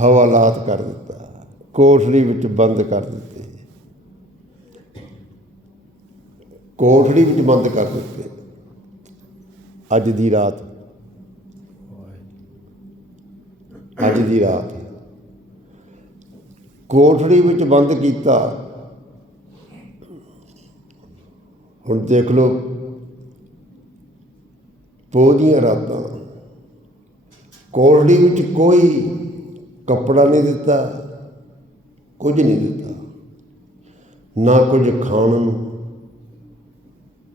ਹਵਾਲਾਤ ਕਰ ਦਿੱਤਾ, ਕੋਠੜੀ ਵਿੱਚ ਬੰਦ ਕਰ ਦਿੱਤੇ। ਕੋਠੜੀ ਵਿੱਚ ਬੰਦ ਕਰ ਦਿੱਤੇ। ਅੱਜ ਦੀ ਰਾਤ। ਅੱਜ ਦੀ ਰਾਤ। ਕੋਠੜੀ ਵਿੱਚ ਬੰਦ ਕੀਤਾ। ਹੁਣ ਦੇਖ ਲਓ, ਪੋਹ ਦੀਆਂ ਰਾਤਾਂ। ਕੋਠੜੀ ਵਿੱਚ ਕੋਈ ਕੱਪੜਾ ਨਹੀਂ ਦਿੱਤਾ, ਕੁਝ ਨਹੀਂ ਦਿੱਤਾ। ਨਾ ਕੁਝ ਖਾਣ ਨੂੰ,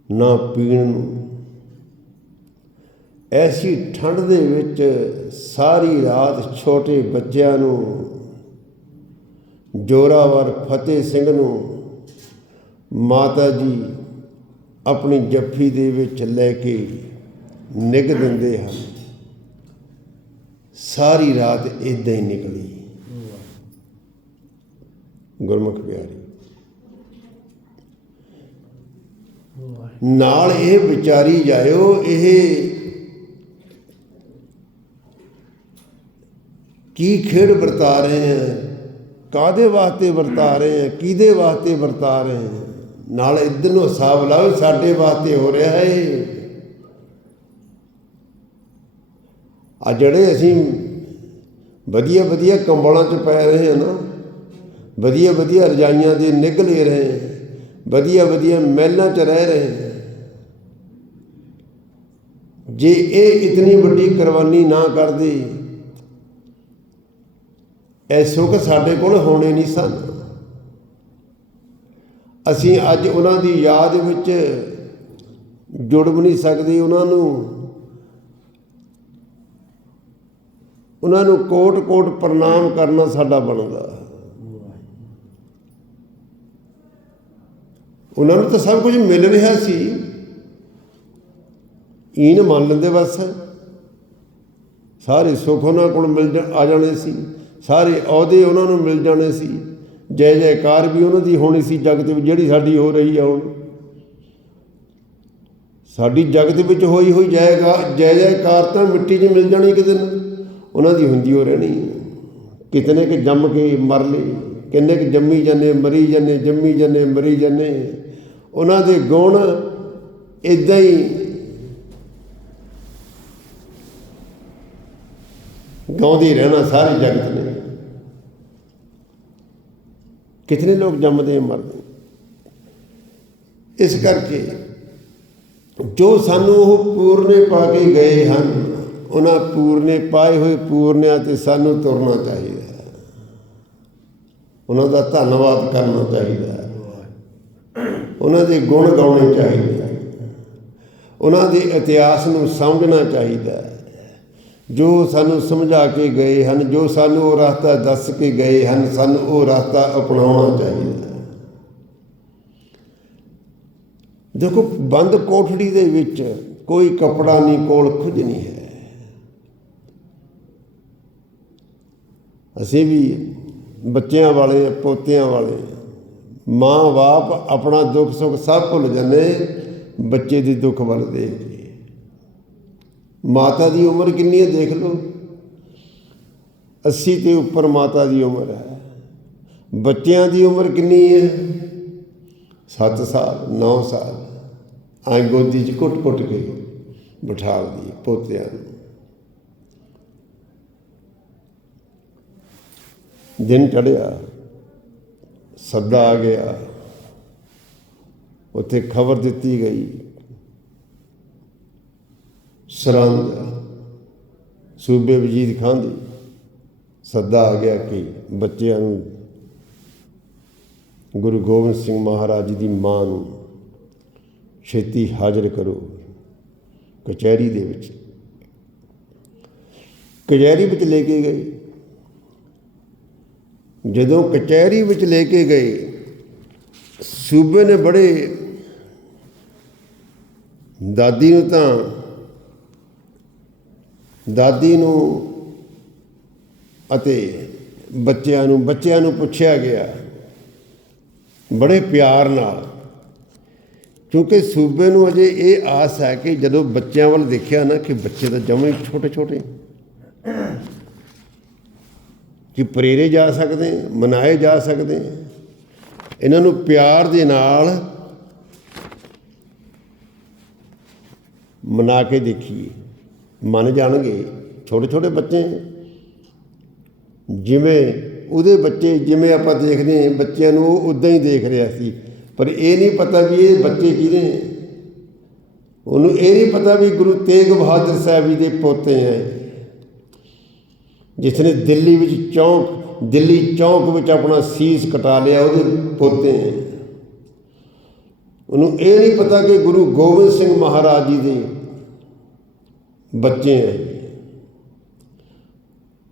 ਨਾ ਪੀਣ ਨੂੰ। ਐਸੀ ਠੰਡ ਦੇ ਵਿੱਚ ਸਾਰੀ ਰਾਤ ਛੋਟੇ ਬੱਚਿਆਂ ਨੂੰ, ਜੋਰਾਵਰ ਫਤਿਹ ਸਿੰਘ ਨੂੰ ਮਾਤਾ ਜੀ ਆਪਣੀ ਜੱਫੀ ਦੇ ਵਿੱਚ ਲੈ ਕੇ ਨਿਗ ਦਿੰਦੇ ਹਨ। ਸਾਰੀ ਰਾਤ ਇਦਾਂ ਹੀ ਨਿਕਲੀ। ਗੁਰਮੁਖ ਪਿਆਰੀ। ਨਾਲ ਇਹ ਵਿਚਾਰੀ ਜਾਇਓ, ਇਹ ਕੀ ਖੇਡ ਵਰਤਾ ਰਹੇ ਹੈ? ਕਾਦੇ ਵਾਸਤੇ ਵਰਤਾ ਰਹੇ ਹੈ? ਕਿਹਦੇ ਵਾਸਤੇ ਵਰਤਾ ਰਹੇ ਹੈ? ਨਾਲ ਇਧਰ ਨੂੰ ਹਿਸਾਬ ਲਾਓ, ਸਾਡੇ ਵਾਸਤੇ ਹੋ ਰਿਹਾ ਹੈ। ਆ ਜਿਹੜੇ ਅਸੀਂ ਵਧੀਆ ਵਧੀਆ ਕੰਬਲਾਂ 'ਚ ਪੈ ਰਹੇ ਹਾਂ ਨਾ, ਵਧੀਆ ਵਧੀਆ ਰਜਾਈਆਂ ਦੇ ਨਿੱਘ ਲੈ ਰਹੇ ਹਾਂ, ਵਧੀਆ ਵਧੀਆ ਮਹਿਲਾਂ 'ਚ ਰਹਿ ਰਹੇ ਹਾਂ। ਜੇ ਇਹ ਇਤਨੀ ਵੱਡੀ ਕੁਰਬਾਨੀ ਨਾ ਕਰਦੇ, ਇਹ ਸੁੱਖ ਸਾਡੇ ਕੋਲ ਹੋਣੇ ਨਹੀਂ ਸਨ। ਅਸੀਂ ਅੱਜ ਉਹਨਾਂ ਦੀ ਯਾਦ ਵਿੱਚ ਜੁੜ ਵੀ ਨਹੀਂ ਸਕਦੇ ਉਹਨਾਂ ਨੂੰ। ਉਹਨਾਂ ਨੂੰ ਕੋਟ-ਕੋਟ ਪ੍ਰਣਾਮ ਕਰਨਾ ਸਾਡਾ ਬਣਦਾ। ਉਹਨਾਂ ਨੂੰ ਤਾਂ ਸਭ ਕੁਝ ਮਿਲ ਰਿਹਾ ਸੀ। ਇਹਨ ਮੰਨ ਲੈਂਦੇ ਬਸ। ਸਾਰੇ ਸੁੱਖ ਉਹਨਾਂ ਕੋਲ ਮਿਲ ਜਾ- ਆ ਜਾਣੇ ਸੀ। ਸਾਰੇ ਅਹੁਦੇ ਉਹਨਾਂ ਨੂੰ ਮਿਲ ਜਾਣੇ ਸੀ। ਜੈ ਜੈਕਾਰ ਵੀ ਉਹਨਾਂ ਦੀ ਹੋਣੀ ਸੀ ਜਗਤ ਵਿੱਚ, ਜਿਹੜੀ ਸਾਡੀ ਹੋ ਰਹੀ ਆ ਹੁਣ। ਸਾਡੀ ਜਗਤ ਵਿੱਚ ਹੋਈ ਹੋਈ ਜੈਗਾ ਜੈ ਜੈਕਾਰ ਤਾਂ ਮਿੱਟੀ 'ਚ ਮਿਲ ਜਾਣੀ ਕਿਤੇ ਨਾ। ਉਹਨਾਂ ਦੀ ਹੁੰਦੀ ਹੋ ਰਹਿਣੀ। ਕਿਤਨੇ ਕਿ ਜੰਮ ਕੇ ਮਰ ਲਈ ਕਿੰਨੇ ਕਿ ਜੰਮੀ ਜਾਂਦੇ, ਮਰੀ ਜਾਂਦੇ, ਜੰਮੀ ਜਾਂਦੇ, ਮਰੀ ਜਾਂਦੇ। ਉਹਨਾਂ ਦੇ ਗੁਣ ਇਦਾਂ ਹੀ ਗਾਉਂਦੀ ਰਹਿਣਾ ਸਾਰੇ ਜਗਤ ਨੇ। ਕਿਤਨੇ ਲੋਕ ਜੰਮਦੇ ਮਰਦੇ ਇਸ ਕਰਕੇ ਜੋ ਸਾਨੂੰ ਉਹ ਪੂਰਨੇ ਪਾ ਕੇ ਗਏ ਹਨ ਉਹਨਾਂ ਪੂਰਨੇ ਪਾਏ ਹੋਏ ਪੂਰਨਿਆਂ ਤੇ ਸਾਨੂੰ ਤੁਰਨਾ ਚਾਹੀਦਾ ਹੈ। ਉਹਨਾਂ ਦਾ ਧੰਨਵਾਦ ਕਰਨਾ ਚਾਹੀਦਾ ਹੈ। ਉਹਨਾਂ ਦੇ ਗੁਣ ਗਾਉਣੇ ਚਾਹੀਦੇ ਹਨ ਉਹਨਾਂ ਦੇ ਇਤਿਹਾਸ ਨੂੰ ਸਮਝਣਾ ਚਾਹੀਦਾ ਹੈ। ਜੋ ਸਾਨੂੰ ਸਮਝਾ ਕੇ ਗਏ ਹਨ, ਜੋ ਸਾਨੂੰ ਉਹ ਰਸਤਾ ਦੱਸ ਕੇ ਗਏ ਹਨ, ਸਾਨੂੰ ਉਹ ਰਸਤਾ ਅਪਣਾਉਣਾ ਚਾਹੀਦਾ ਦੇਖੋ, ਬੰਦ ਕੋਠੜੀ ਦੇ ਵਿੱਚ ਕੋਈ ਕਪੜਾ ਨਹੀਂ ਕੋਲ ਕੁਝ ਨਹੀਂ ਹੈ। ਅਸੀਂ ਵੀ ਬੱਚਿਆਂ ਵਾਲੇ, ਪੋਤਿਆਂ ਵਾਲੇ ਮਾਂ ਬਾਪ ਆਪਣਾ ਦੁੱਖ ਸੁੱਖ ਸਭ ਭੁੱਲ ਜਾਂਦੇ ਬੱਚੇ ਦੀ ਦੁੱਖ ਵੱਲ ਦੇਖ ਕੇ ਮਾਤਾ ਦੀ ਉਮਰ ਕਿੰਨੀ ਹੈ ਦੇਖ ਲਓ। 80 ਤੇ ਉੱਪਰ ਮਾਤਾ ਦੀ ਉਮਰ ਹੈ। ਬੱਚਿਆਂ ਦੀ ਉਮਰ ਕਿੰਨੀ ਹੈ? 7 ਸਾਲ 9 ਸਾਲ। ਆਂ ਗੋਦੀ 'ਚ ਕੁੱਟ ਕੁੱਟ ਕੇ ਬਿਠਾਲਦੀ ਪੋਤਿਆਂ ਨੂੰ। ਦਿਨ ਚੜਿਆ, ਸੱਦਾ ਆ ਗਿਆ। ਉੱਥੇ ਖਬਰ ਦਿੱਤੀ ਗਈ। ਸਰੰਦ ਸੂਬੇ ਵਜੀਦ ਖਾਨ ਦੀ ਸੱਦਾ ਆ ਗਿਆ ਕਿ ਬੱਚਿਆਂ ਨੂੰ ਗੁਰੂ ਗੋਬਿੰਦ ਸਿੰਘ ਮਹਾਰਾਜ ਜੀ ਦੀ ਮਾਂ ਨੂੰ ਛੇਤੀ ਹਾਜ਼ਰ ਕਰੋ ਕਚਹਿਰੀ ਦੇ ਵਿੱਚ। ਕਚਹਿਰੀ ਵਿੱਚ ਲੈ ਕੇ ਗਏ। ਜਦੋਂ ਕਚਹਿਰੀ ਵਿੱਚ ਲੈ ਕੇ ਗਏ, ਸੂਬੇ ਨੇ ਬੜੇ ਦਾਦੀ ਨੂੰ ਤਾਂ ਦਾਦੀ ਨੂੰ ਅਤੇ ਬੱਚਿਆਂ ਨੂੰ ਬੱਚਿਆਂ ਨੂੰ ਪੁੱਛਿਆ ਗਿਆ ਬੜੇ ਪਿਆਰ ਨਾਲ, ਕਿਉਂਕਿ ਸੂਬੇ ਨੂੰ ਅਜੇ ਇਹ ਆਸ ਹੈ ਕਿ ਜਦੋਂ ਬੱਚਿਆਂ ਵੱਲ ਦੇਖਿਆ ਨਾ ਕਿ ਬੱਚੇ ਤਾਂ ਜਮੇ ਛੋਟੇ ਛੋਟੇ ਕਿ ਪ੍ਰੇਰੇ ਜਾ ਸਕਦੇ, ਮਨਾਏ ਜਾ ਸਕਦੇ। ਇਹਨਾਂ ਨੂੰ ਪਿਆਰ ਦੇ ਨਾਲ ਮਨਾ ਕੇ ਦੇਖੀਏ। ਮੰਨ ਜਾਣਗੇ, ਛੋਟੇ ਛੋਟੇ ਬੱਚੇ। ਜਿਵੇਂ ਉਹਦੇ ਬੱਚੇ, ਜਿਵੇਂ ਆਪਾਂ ਦੇਖਦੇ ਹਾਂ, ਬੱਚਿਆਂ ਨੂੰ ਉਹ ਉਦਾਂ ਹੀ ਦੇਖ ਰਿਹਾ ਸੀ। ਪਰ ਇਹ ਨਹੀਂ ਪਤਾ ਵੀ ਇਹ ਬੱਚੇ ਕਿਹਦੇ ਨੇ। ਉਹਨੂੰ ਇਹ ਨਹੀਂ ਪਤਾ ਵੀ ਗੁਰੂ ਤੇਗ ਬਹਾਦਰ ਸਾਹਿਬ ਜੀ ਦੇ ਪੋਤੇ ਹੈ। ਜਿਸ ਨੇ ਦਿੱਲੀ ਵਿੱਚ ਚੌਂਕ ਦਿੱਲੀ ਚੌਂਕ ਵਿੱਚ ਆਪਣਾ ਸੀਸ ਕਟਾ ਲਿਆ ਉਹਦੇ ਪੋਤੇ ਹੈ। ਉਹਨੂੰ ਇਹ ਨਹੀਂ ਪਤਾ ਕਿ ਗੁਰੂ ਗੋਬਿੰਦ ਸਿੰਘ ਮਹਾਰਾਜ ਜੀ ਦੇ ਬੱਚੇ ਹੈ।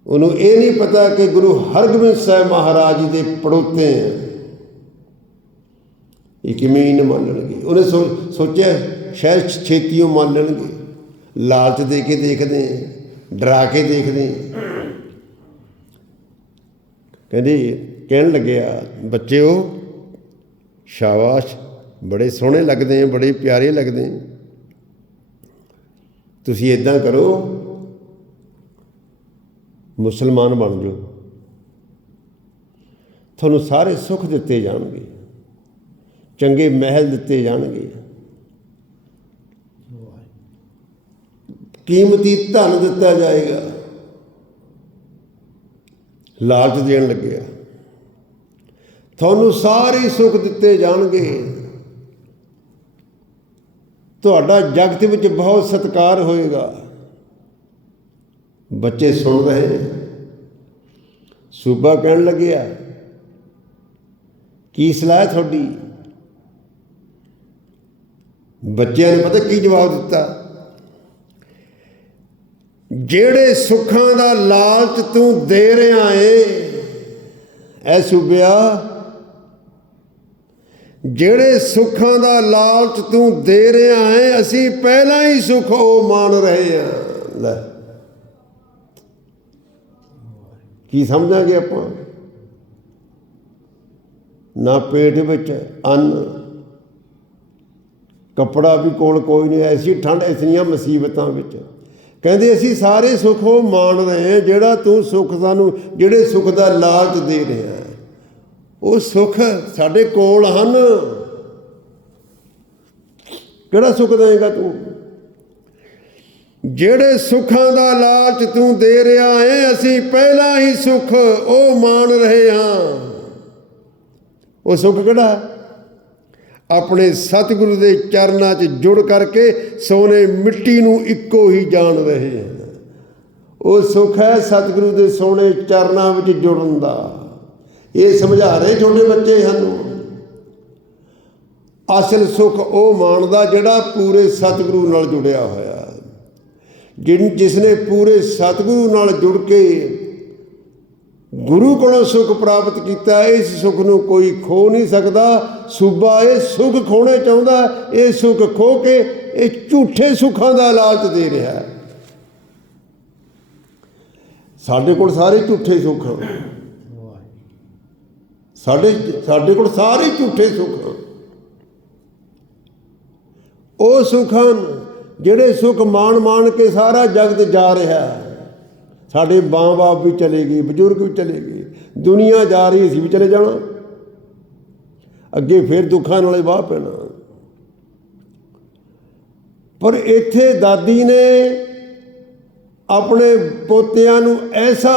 ਉਹਨੂੰ ਇਹ ਨਹੀਂ ਪਤਾ ਕਿ ਗੁਰੂ ਹਰਗੋਬਿੰਦ ਸਾਹਿਬ ਮਹਾਰਾਜ ਜੀ ਦੇ ਪੜੋਤੇ ਹੈ। ਇਹ ਕਿਵੇਂ ਹੀ ਨਾ ਮੰਨਣਗੇ? ਉਹਨੇ ਸੋ- ਸੋਚਿਆ ਸ਼ਾਇਦ ਛੇਤੀਓ ਮੰਨ ਲੈਣਗੇ। ਲਾਲਚ ਦੇ ਕੇ ਦੇਖਦੇ ਹਾਂ, ਡਰਾ ਕੇ ਦੇਖਦੇ ਕਹਿੰਦੇ, ਕਹਿਣ ਲੱਗਿਆ ਬੱਚਿਓ, ਸ਼ਾਬਾਸ਼, ਬੜੇ ਸੋਹਣੇ ਲੱਗਦੇ ਆ, ਬੜੇ ਪਿਆਰੇ ਲੱਗਦੇ ਆ। ਤੁਸੀਂ ਇਦਾਂ ਕਰੋ, ਮੁਸਲਮਾਨ ਬਣ ਜਾਓ। ਤੁਹਾਨੂੰ ਸਾਰੇ ਸੁੱਖ ਦਿੱਤੇ ਜਾਣਗੇ। ਚੰਗੇ ਮਹਿਲ ਦਿੱਤੇ ਜਾਣਗੇ। ਕੀਮਤੀ ਧਨ ਦਿੱਤਾ ਜਾਏਗਾ। ਲਾਲਚ ਦੇਣ ਲੱਗਿਆ ਤੁਹਾਨੂੰ ਸਾਰੇ ਸੁੱਖ ਦਿੱਤੇ ਜਾਣਗੇ। ਤੁਹਾਡਾ ਜਗਤ ਵਿੱਚ ਬਹੁਤ ਸਤਿਕਾਰ ਹੋਏਗਾ। ਬੱਚੇ ਸੁਣ ਰਹੇ ਸੂਬਾ ਕਹਿਣ ਲੱਗਿਆ ਕੀ ਸਲਾਹ ਤੁਹਾਡੀ? ਬੱਚਿਆਂ ਨੇ ਪਤਾ ਕੀ ਜਵਾਬ ਦਿੱਤਾ? ਜਿਹੜੇ ਸੁੱਖਾਂ ਦਾ ਲਾਲਚ ਤੂੰ ਦੇ ਰਿਹਾ ਏ, ਐ ਸੂਬਿਆ, ਜਿਹੜੇ ਸੁੱਖਾਂ ਦਾ ਲਾਲਚ ਤੂੰ ਦੇ ਰਿਹਾ ਏ, ਅਸੀਂ ਪਹਿਲਾਂ ਹੀ ਸੁੱਖ ਉਹ ਮਾਣ ਰਹੇ ਹਾਂ ਲੈ। ਕੀ ਸਮਝਾਂਗੇ ਆਪਾਂ? ਨਾ ਪੇਟ ਵਿੱਚ ਅੰਨ, ਕਪੜਾ ਵੀ ਕੋਲ ਕੋਈ ਨਹੀਂ, ਐਸੀ ਠੰਡ ਇਤਨੀਆਂ ਮੁਸੀਬਤਾਂ ਵਿੱਚ। ਕਹਿੰਦੇ ਅਸੀਂ ਸਾਰੇ ਸੁੱਖ ਉਹ ਮਾਣ ਰਹੇ ਹਾਂ ਜਿਹੜਾ ਤੂੰ ਸੁੱਖ ਸਾਨੂੰ, ਜਿਹੜੇ ਸੁੱਖ ਦਾ ਲਾਲਚ ਦੇ ਰਿਹਾ ਉਹ ਸੁੱਖ ਸਾਡੇ ਕੋਲ ਹਨ। ਕਿਹੜਾ ਸੁੱਖ ਦੇਗਾ ਤੂੰ? ਜਿਹੜੇ ਸੁੱਖਾਂ ਦਾ ਲਾਲਚ ਤੂੰ ਦੇ ਰਿਹਾ ਹੈ, ਅਸੀਂ ਪਹਿਲਾਂ ਹੀ ਸੁੱਖ ਉਹ ਮਾਣ ਰਹੇ ਹਾਂ। ਉਹ ਸੁੱਖ ਕਿਹੜਾ ਆਪਣੇ ਸਤਿਗੁਰੂ ਦੇ ਚਰਨਾਂ 'ਚ ਜੁੜ ਕਰਕੇ ਸੋਨੇ ਮਿੱਟੀ ਨੂੰ ਇੱਕੋ ਹੀ ਜਾਣ ਰਹੇ ਹਨ। ਉਹ ਸੁੱਖ ਹੈ ਸਤਿਗੁਰੂ ਦੇ ਸੋਨੇ ਚਰਨਾਂ ਵਿੱਚ ਜੁੜਨ ਦਾ। ਇਹ ਸਮਝਾ ਰਹੇ ਛੋਟੇ ਬੱਚੇ ਸਾਨੂੰ ਅਸਲ ਸੁੱਖ ਉਹ ਮਾਣਦਾ ਜਿਹੜਾ ਪੂਰੇ ਸਤਿਗੁਰੂ ਨਾਲ ਜੁੜਿਆ ਹੋਇਆ ਜਿਨ ਜਿਸ ਨੇ ਪੂਰੇ ਸਤਿਗੁਰੂ ਨਾਲ ਜੁੜ ਕੇ ਗੁਰੂ ਕੋਲੋਂ ਸੁੱਖ ਪ੍ਰਾਪਤ ਕੀਤਾ, ਇਸ ਸੁੱਖ ਨੂੰ ਕੋਈ ਖੋ ਨਹੀਂ ਸਕਦਾ। ਸੂਬਾ ਇਹ ਸੁੱਖ ਖੋਣੇ ਚਾਹੁੰਦਾ, ਇਹ ਸੁੱਖ ਖੋ ਕੇ ਇਹ ਝੂਠੇ ਸੁੱਖਾਂ ਦਾ ਲਾਲਚ ਦੇ ਰਿਹਾ ਹੈ। ਸਾਡੇ ਕੋਲ ਸਾਰੇ ਝੂਠੇ ਸੁੱਖ ਸਾਡੇ ਸਾਡੇ ਕੋਲ ਸਾਰੇ ਝੂਠੇ ਸੁੱਖ ਹਨ। ਉਹ ਸੁੱਖ ਹਨ ਜਿਹੜੇ ਸੁੱਖ ਮਾਣ ਮਾਣ ਕੇ ਸਾਰਾ ਜਗਤ ਜਾ ਰਿਹਾ ਹੈ। ਸਾਡੇ ਮਾਂ-ਬਾਪ ਵੀ ਚਲੇ ਗਏ, ਬਜ਼ੁਰਗ ਵੀ ਚਲੇ ਗਏ। ਦੁਨੀਆ ਜਾ ਰਹੀ ਅਸੀਂ ਵੀ ਚਲੇ ਜਾਣਾ। ਅੱਗੇ ਫਿਰ ਦੁੱਖਾਂ ਨਾਲੇ ਵਾਹ ਪੈਣਾ। ਪਰ ਇੱਥੇ ਦਾਦੀ ਨੇ ਆਪਣੇ ਪੋਤਿਆਂ ਨੂੰ ਐਸਾ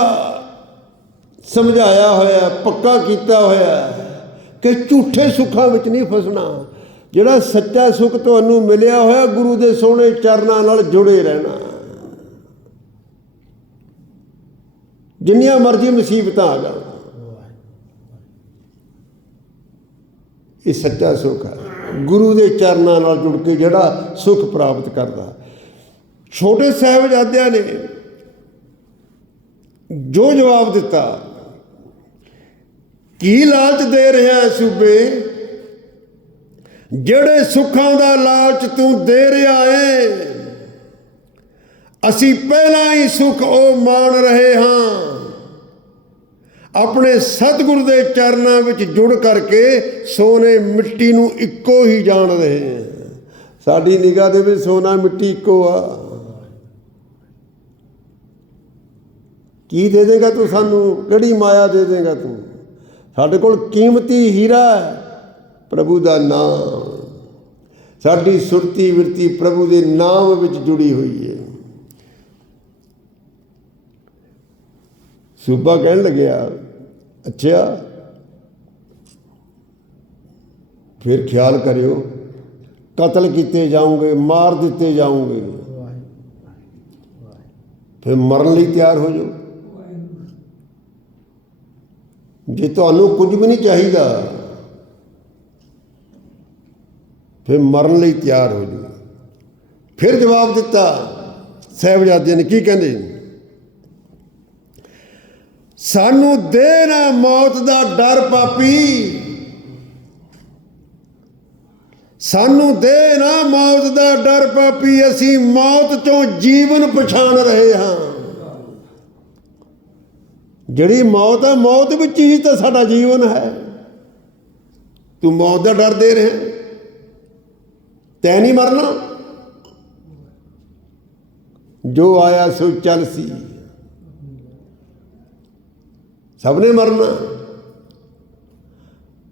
ਸਮਝਾਇਆ ਹੋਇਆ, ਪੱਕਾ ਕੀਤਾ ਹੋਇਆ ਕਿ ਝੂਠੇ ਸੁੱਖਾਂ ਵਿੱਚ ਨਹੀਂ ਫਸਣਾ। ਜਿਹੜਾ ਸੱਚਾ ਸੁੱਖ ਤੁਹਾਨੂੰ ਮਿਲਿਆ ਹੋਇਆ, ਗੁਰੂ ਦੇ ਸੋਹਣੇ ਚਰਨਾਂ ਨਾਲ ਜੁੜੇ ਰਹਿਣਾ। ਜਿੰਨੀਆਂ ਮਰਜ਼ੀ ਮੁਸੀਬਤਾਂ ਆ ਜਾਣ। ਇਹ ਸੱਚਾ ਸੁੱਖ ਹੈ। ਗੁਰੂ ਦੇ ਚਰਨਾਂ ਨਾਲ ਜੁੜ ਕੇ ਜਿਹੜਾ ਸੁੱਖ ਪ੍ਰਾਪਤ ਕਰਦਾ। ਛੋਟੇ ਸਾਹਿਬਜ਼ਾਦਿਆਂ ਨੇ ਜੋ ਜਵਾਬ ਦਿੱਤਾ, ਕੀ ਲਾਲਚ ਦੇ ਰਿਹਾ ਹੈ ਸੂਬੇ? ਜਿਹੜੇ ਸੁੱਖਾਂ ਦਾ ਲਾਲਚ ਤੂੰ ਦੇ ਰਿਹਾ ਏ, ਅਸੀਂ ਪਹਿਲਾਂ ਹੀ ਸੁੱਖ ਉਹ ਮਾਣ ਰਹੇ ਹਾਂ। ਆਪਣੇ ਸਤਿਗੁਰ ਦੇ ਚਰਨਾਂ ਵਿੱਚ ਜੁੜ ਕਰਕੇ ਸੋਨੇ ਮਿੱਟੀ ਨੂੰ ਇੱਕੋ ਹੀ ਜਾਣ ਰਹੇ ਹਾਂ। ਸਾਡੀ ਨਿਗਾਹ ਦੇ ਵਿੱਚ ਸੋਨਾ ਮਿੱਟੀ ਇੱਕੋ ਆ। ਕੀ ਦੇ ਦੇਗਾ ਤੂੰ ਸਾਨੂੰ? ਕਿਹੜੀ ਮਾਇਆ ਦੇ ਦੇਗਾ ਤੂੰ? ਸਾਡੇ ਕੋਲ ਕੀਮਤੀ ਹੀਰਾ ਪ੍ਰਭੂ ਦਾ ਨਾਮ। ਸਾਡੀ ਸੁਰਤੀ ਵਿਰਤੀ ਪ੍ਰਭੂ ਦੇ ਨਾਮ ਵਿੱਚ ਜੁੜੀ ਹੋਈ ਹੈ। ਸੂਬਾ ਕਹਿਣ ਲੱਗਿਆ ਅੱਛਾ। ਫਿਰ ਖਿਆਲ ਕਰਿਓ, ਕਤਲ ਕੀਤੇ ਜਾਓਗੇ, ਮਾਰ ਦਿੱਤੇ ਜਾਓਗੇ। ਫਿਰ ਮਰਨ ਲਈ ਤਿਆਰ ਹੋ ਜਾਓ। ਜੇ ਤੁਹਾਨੂੰ ਕੁਝ ਵੀ ਨਹੀਂ ਚਾਹੀਦਾ, ਫਿਰ ਮਰਨ ਲਈ ਤਿਆਰ ਹੋ ਜਾਓ। ਫਿਰ ਜਵਾਬ ਦਿੱਤਾ, ਸਾਹਿਬਜ਼ਾਦੇ ਨੇ ਕੀ ਕਹਿੰਦੇ? ਸਾਨੂੰ ਦੇ ਨਾ ਮੌਤ ਦਾ ਡਰ ਪਾਪੀ। ਸਾਨੂੰ ਦੇ ਨਾ ਮੌਤ ਦਾ ਡਰ ਪਾਪੀ, ਅਸੀਂ ਮੌਤ ਚੋਂ ਜੀਵਨ ਪਛਾਣ ਰਹੇ ਹਾਂ। ਜਿਹੜੀ ਮੌਤ ਹੈ ਮੌਤ ਵਿੱਚ ਹੀ ਤਾਂ ਸਾਡਾ ਜੀਵਨ ਹੈ। ਤੂੰ ਮੌਤ ਦਾ ਡਰ ਦੇ ਰਿਹਾ। ਤੈ ਨਹੀਂ ਮਰਨਾ। ਜੋ ਆਇਆ ਸੋ ਚੱਲ ਸੀ। ਸਭ ਨੇ ਮਰਨਾ।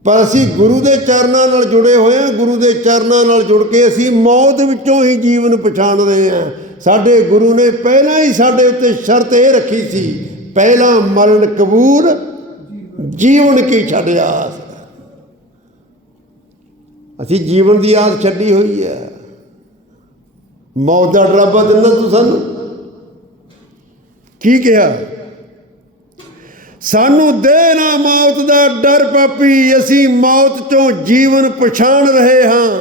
ਪਰ ਅਸੀਂ ਗੁਰੂ ਦੇ ਚਰਨਾਂ ਨਾਲ ਜੁੜੇ ਹੋਏ ਹਾਂ। ਗੁਰੂ ਦੇ ਚਰਨਾਂ ਨਾਲ ਜੁੜ ਕੇ ਅਸੀਂ ਮੌਤ ਵਿੱਚੋਂ ਹੀ ਜੀਵਨ ਪਛਾਣ ਰਹੇ ਹਾਂ। ਸਾਡੇ ਗੁਰੂ ਨੇ ਪਹਿਲਾਂ ਹੀ ਸਾਡੇ ਉੱਤੇ ਸ਼ਰਤ ਇਹ ਰੱਖੀ ਸੀ, ਪਹਿਲਾਂ ਮਰਨ ਕਬੂਰ ਜੀਵਨ ਕੀ ਛੱਡਿਆ ਅਸੀਂ ਜੀਵਨ ਦੀ ਆਸ ਛੱਡੀ ਹੋਈ ਹੈ। ਮੌਤ ਦਾ ਡਰਾਬਾ ਦਿੰਦਾ ਤੂੰ ਸਾਨੂੰ। ਕੀ ਕਿਹਾ? ਸਾਨੂੰ ਦੇ ਨਾ ਮੌਤ ਦਾ ਡਰ ਪਾਪੀ, ਅਸੀਂ ਮੌਤ ਤੋਂ ਜੀਵਨ ਪਛਾਣ ਰਹੇ ਹਾਂ।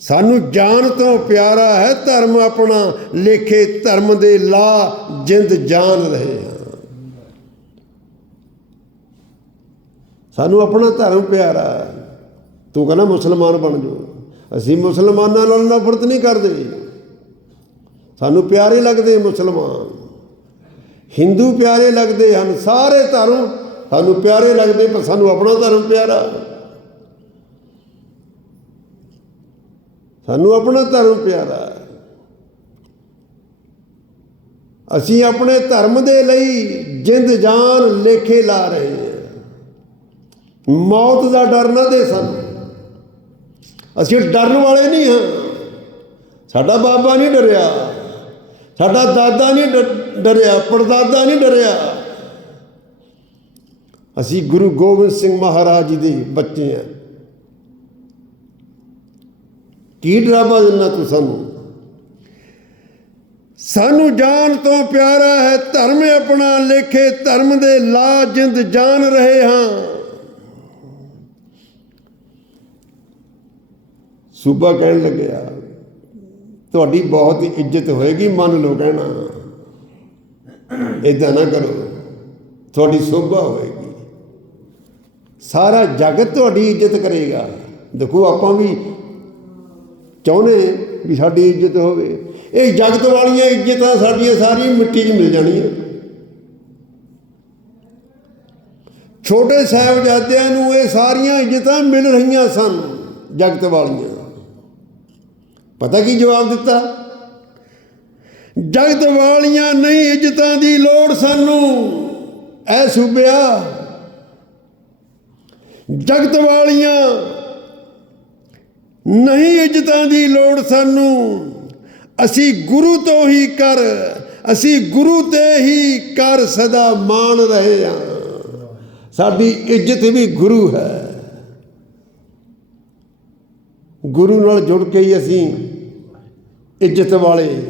ਸਾਨੂੰ ਜਾਨ ਤੋਂ ਪਿਆਰਾ ਹੈ ਧਰਮ ਆਪਣਾ, ਲੇਖੇ ਧਰਮ ਦੇ ਲਾ ਜਿੰਦ ਜਾਨ ਰਹੇ ਹਾਂ। ਸਾਨੂੰ ਆਪਣਾ ਧਰਮ ਪਿਆਰਾ ਹੈ। ਤੂੰ ਕਹਿੰਦਾ ਮੁਸਲਮਾਨ ਬਣ ਜਾਓ। ਅਸੀਂ ਮੁਸਲਮਾਨਾਂ ਨਾਲ ਨਫ਼ਰਤ ਨਹੀਂ ਕਰਦੇ। ਸਾਨੂੰ ਪਿਆਰੇ ਲੱਗਦੇ ਮੁਸਲਮਾਨ। ਹਿੰਦੂ ਪਿਆਰੇ ਲੱਗਦੇ ਹਨ, ਸਾਰੇ ਧਰਮ ਸਾਨੂੰ ਪਿਆਰੇ ਲੱਗਦੇ, ਪਰ ਸਾਨੂੰ ਆਪਣਾ ਧਰਮ ਪਿਆਰਾ। ਸਾਨੂੰ ਆਪਣਾ ਧਰਮ ਪਿਆਰਾ। ਅਸੀਂ ਆਪਣੇ ਧਰਮ ਦੇ ਲਈ ਜਿੰਦ ਜਾਨ ਲੇਖੇ ਲਾ ਰਹੇ ਹਾਂ। ਮੌਤ ਦਾ ਡਰ ਨਾ ਦੇ ਸਾਨੂੰ। ਅਸੀਂ ਡਰਨ ਵਾਲੇ ਨਹੀਂ ਹਾਂ। ਸਾਡਾ ਬਾਬਾ ਨਹੀਂ ਡਰਿਆ। ਸਾਡਾ ਦਾਦਾ ਨਹੀਂ ਡ- ਡਰਿਆ, ਪੜਦਾਦਾ ਨਹੀਂ ਡਰਿਆ। ਅਸੀਂ ਗੁਰੂ ਗੋਬਿੰਦ ਸਿੰਘ ਮਹਾਰਾਜ ਜੀ ਦੇ ਬੱਚੇ ਹਾਂ ਕੀ ਡਰਾਵਾ ਦਿੰਨਾ ਤੂੰ ਸਾਨੂੰ? ਸਾਨੂੰ ਜਾਨ ਤੋਂ ਪਿਆਰਾ ਹੈ ਧਰਮ ਆਪਣਾ, ਲੇਖੇ ਧਰਮ ਦੇ ਲਾ ਜਿੰਦ ਜਾਨ ਰਹੇ ਹਾਂ। ਸੂਬਾ ਕਹਿਣ ਲੱਗਿਆ ਤੁਹਾਡੀ ਬਹੁਤ ਇੱਜ਼ਤ ਹੋਏਗੀ, ਮੰਨ ਲਓ ਕਹਿਣਾ। ਇਦਾਂ ਨਾ ਕਰੋ। ਤੁਹਾਡੀ ਸੋਭਾ ਹੋਏਗੀ। ਸਾਰਾ ਜਗਤ ਤੁਹਾਡੀ ਇੱਜ਼ਤ ਕਰੇਗਾ। ਦੇਖੋ, ਆਪਾਂ ਵੀ ਚਾਹੁੰਦੇ ਵੀ ਸਾਡੀ ਇੱਜ਼ਤ ਹੋਵੇ। ਇਹ ਜਗਤ ਵਾਲੀਆਂ ਇੱਜ਼ਤਾਂ ਸਾਡੀਆਂ ਸਾਰੀ ਮਿੱਟੀ 'ਚ ਮਿਲ ਜਾਣੀਆਂ। ਛੋਟੇ ਸਾਹਿਬਜ਼ਾਦਿਆਂ ਨੂੰ ਇਹ ਸਾਰੀਆਂ ਇੱਜ਼ਤਾਂ ਮਿਲ ਰਹੀਆਂ ਸਨ, ਜਗਤ ਵਾਲੀਆਂ। ਪਤਾ ਕੀ ਜਵਾਬ ਦਿੱਤਾ? ਜਗਤ ਵਾਲੀਆਂ ਨਹੀਂ ਇੱਜ਼ਤਾਂ ਦੀ ਲੋੜ ਸਾਨੂੰ। ਐ ਸੂਬਿਆ, ਜਗਤ ਵਾਲੀਆਂ ਨਹੀਂ ਇੱਜ਼ਤਾਂ ਦੀ ਲੋੜ ਸਾਨੂੰ। ਅਸੀਂ ਗੁਰੂ ਤੋਂ ਹੀ ਕਰ, ਅਸੀਂ ਗੁਰੂ ਤੇ ਹੀ ਕਰ ਸਦਾ ਮਾਣ ਰਹੇ ਹਾਂ। ਸਾਡੀ ਇੱਜ਼ਤ ਵੀ ਗੁਰੂ ਹੈ। ਗੁਰੂ ਨਾਲ ਜੁੜ ਕੇ ਹੀ ਅਸੀਂ ਇੱਜ਼ਤ ਵਾਲੇ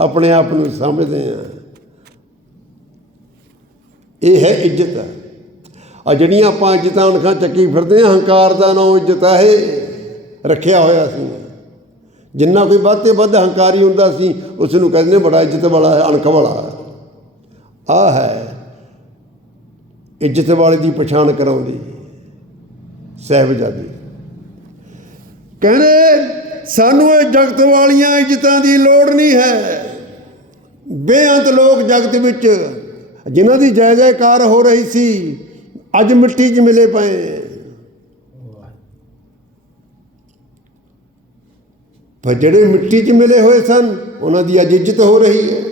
ਆਪਣੇ ਆਪ ਨੂੰ ਸਮਝਦੇ ਹਾਂ ਇਹ ਹੈ ਇੱਜ਼ਤ। ਆ ਜਿਹੜੀਆਂ ਆਪਾਂ ਇੱਜ਼ਤਾਂ ਅਣਖਾਂ ਚੱਕੀ ਫਿਰਦੇ ਹਾਂ ਹੰਕਾਰ ਦਾ ਨਾਮ ਇੱਜ਼ਤ ਆ ਇਹ। ਰੱਖਿਆ ਹੋਇਆ ਸੀ। ਜਿੰਨਾ ਕੋਈ ਵੱਧ ਤੇ ਵੱਧ ਹੰਕਾਰੀ ਹੁੰਦਾ ਸੀ, ਉਸ ਨੂੰ ਕਹਿੰਦੇ ਬੜਾ ਇੱਜ਼ਤ ਵਾਲਾ ਅਣਖ ਵਾਲਾ। ਆ ਹੈ। ਇੱਜ਼ਤ ਵਾਲੇ ਦੀ ਪਛਾਣ ਕਰਾਉਂਦੀ। ਸਾਹਿਬਜ਼ਾਦੀ। ਕਹਿੰਦੇ ਸਾਨੂੰ ਇਹ ਜਗਤ ਵਾਲੀਆਂ ਇੱਜ਼ਤਾਂ ਦੀ ਲੋੜ ਨਹੀਂ ਹੈ। ਬੇਅੰਤ ਲੋਕ ਜਗਤ ਵਿੱਚ ਜਿਨ੍ਹਾਂ ਦੀ ਜੈ ਜੈਕਾਰ ਹੋ ਰਹੀ ਸੀ, ਅੱਜ ਮਿੱਟੀ 'ਚ ਮਿਲੇ ਪਏ। ਪਰ ਜਿਹੜੇ ਮਿੱਟੀ 'ਚ ਮਿਲੇ ਹੋਏ ਸਨ, ਉਹਨਾਂ ਦੀ ਅੱਜ ਇੱਜ਼ਤ ਹੋ ਰਹੀ ਹੈ।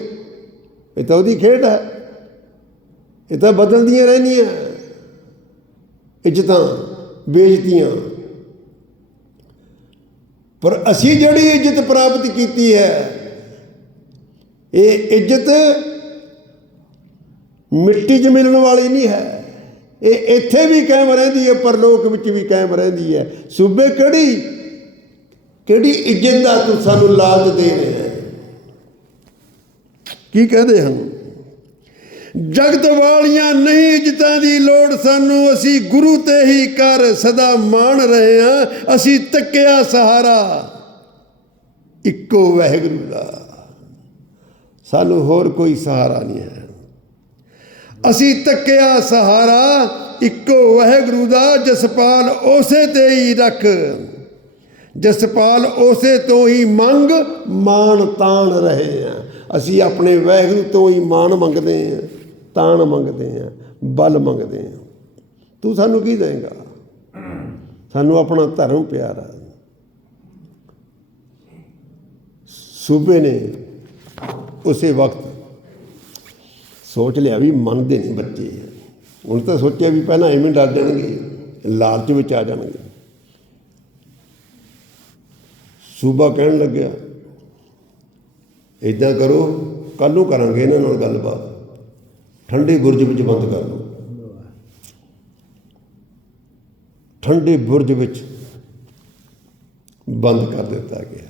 ਇਹ ਤਾਂ ਉਹਦੀ ਖੇਡ ਹੈ। ਇਹ ਤਾਂ ਬਦਲਦੀਆਂ ਰਹਿੰਦੀਆਂ। ਇੱਜ਼ਤਾਂ, ਬੇਇੱਜ਼ਤੀਆਂ। ਪਰ ਅਸੀਂ ਜਿਹੜੀ ਇੱਜ਼ਤ ਪ੍ਰਾਪਤ ਕੀਤੀ ਹੈ, ਇਹ ਇੱਜ਼ਤ ਮਿੱਟੀ 'ਚ ਮਿਲਣ ਵਾਲੀ ਨਹੀਂ ਹੈ। ਇਹ ਇੱਥੇ ਵੀ ਕਾਇਮ ਰਹਿੰਦੀ ਹੈ, ਪਰਲੋਕ ਵਿੱਚ ਵੀ ਕਾਇਮ ਰਹਿੰਦੀ ਹੈ। ਸੂਬੇ ਕਿਹੜੀ ਕਿਹੜੀ ਇੱਜ਼ਤ ਦਾ ਤੂੰ ਸਾਨੂੰ ਲਾਲਚ ਦੇ ਰਿਹਾ ਕੀ ਕਹਦੇ ਹਨ? ਜਗਤ ਵਾਲੀਆਂ ਨਹੀਂ ਇੱਜ਼ਤਾਂ ਦੀ ਲੋੜ ਸਾਨੂੰ। ਅਸੀਂ ਗੁਰੂ ਤੇ ਹੀ ਕਰ ਸਦਾ ਮਾਣ ਰਹੇ ਹਾਂ। ਅਸੀਂ ਤੱਕਿਆ ਸਹਾਰਾ, ਇੱਕੋ ਵਾਹਿਗੁਰੂ ਦਾ। ਸਾਨੂੰ ਹੋਰ ਕੋਈ ਸਹਾਰਾ ਨਹੀਂ ਹੈ। ਅਸੀਂ ਤੱਕਿਆ ਸਹਾਰਾ, ਇੱਕੋ ਵਾਹਿਗੁਰੂ ਦਾ। ਜਸਪਾਲ ਉਸੇ ਤੇ ਹੀ ਰੱਖ। ਜਸਪਾਲ ਉਸੇ ਤੋਂ ਹੀ ਮੰਗ, ਮਾਣ ਤਾਣ ਰਹੇ ਆ ਅਸੀਂ ਆਪਣੇ ਵਾਹਿਗੁਰੂ ਤੋਂ ਹੀ ਮਾਣ ਮੰਗਦੇ ਆ ਤਾਣ ਮੰਗਦੇ ਆ, ਬਲ ਮੰਗਦੇ ਆ। ਤੂੰ ਸਾਨੂੰ ਕੀ ਦੇਂਗਾ? ਸਾਨੂੰ ਆਪਣਾ ਧਰਮ ਪਿਆਰਾ ਸੂਬੇ ਨੇ ਉਸੇ ਵਕਤ ਸੋਚ ਲਿਆ ਵੀ ਮੰਨਦੇ ਨਹੀਂ ਬੱਚੇ ਹੁਣ ਤਾਂ ਸੋਚਿਆ ਵੀ ਪਹਿਲਾਂ ਐਵੇਂ ਡਰ ਜਾਣਗੇ, ਲਾਲਚ ਵਿੱਚ ਆ ਜਾਣਗੇ। ਸੂਬਾ ਕਹਿਣ ਲੱਗਿਆ ਇਦਾਂ ਕਰੋ ਕੱਲ ਨੂੰ ਕਰਾਂਗੇ ਇਹਨਾਂ ਨਾਲ ਗੱਲਬਾਤ। ਠੰਡੇ ਬੁਰਜ ਵਿੱਚ ਬੰਦ ਕਰ ਲਓ ਠੰਡੇ ਬੁਰਜ ਵਿੱਚ ਬੰਦ ਕਰ ਦਿੱਤਾ ਗਿਆ।